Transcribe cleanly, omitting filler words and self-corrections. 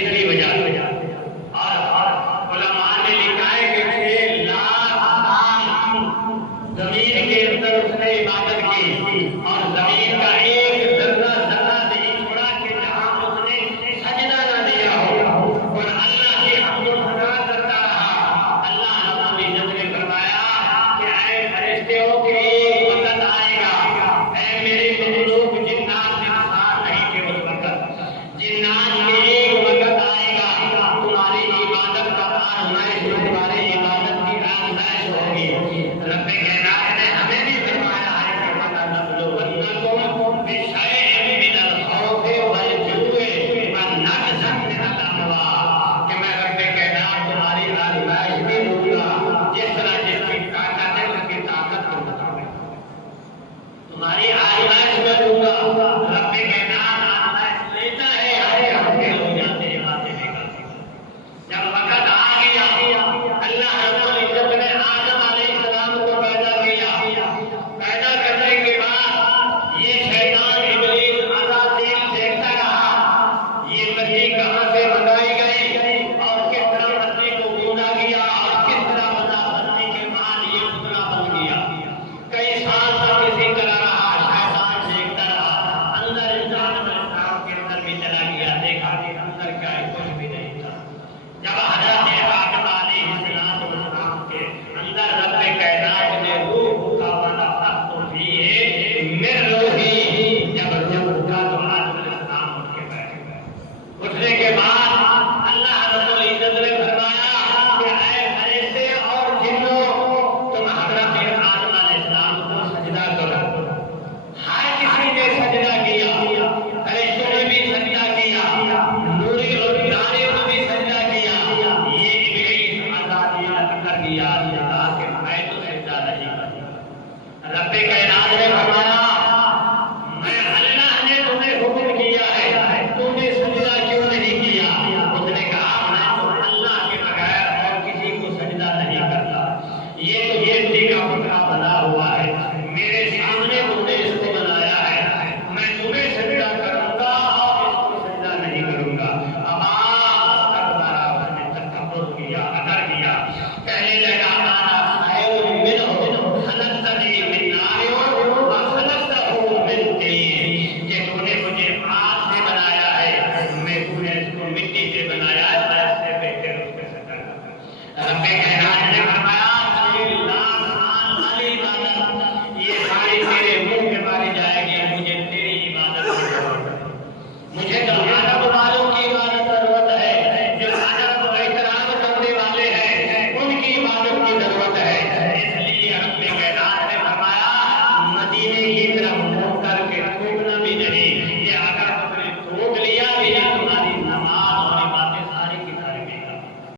اسی وجہ سے اور علماء نے لکھا ہے کہ 6 لاکھ سال زمین کے اندر اس نے عبادت کی اور زمین کا ایک ذرہ نہیں چھوڑا کہ جہاں اس نے سجدہ نہ دیا ہو اور اللہ کی حمد و ثنا کرتا رہا۔ اللہ رب العزت نے فرمایا کہ اے فرشتوں کے ایک وقت آئے گا، اے میرے مخلوق جنات انسان نہیں کہ اس وقت جنات کے ایک وقت آئے گا تمہاری عبادت کا آزمائش تمہاری عبادت کی آزمائش ہوگی۔ رب کائنات نے ہمیں بھی فرمایا ہے کہ وَلَنَبْلُوَنَّكُم بِشَيْءٍ مِّنَ الْخَوْفِ وَالْجُوعِ وَنَقْصٍ مِّنَ الْأَمْوَالِ کہ میں رب کائنات تمہاری آزمائش بھی لوں گا، جس طرح جس کی طاقت ہے اس کی طاقت کے مطابق تمہاری آزمائش میں لوں گا۔ رب کائنات آزمائش لیتا ہے، ہم فیل ہو جاتے ہیں، باتیں نہیں کرتے۔ جب وقت آ گیا اللہ رب العزت نے آدم علیہ السلام کو پیدا کیا، پیدا کرنے کے بعد یہ شیطان ابلیس عزازیل دیکھتا رہا یہ بچی کہاں سے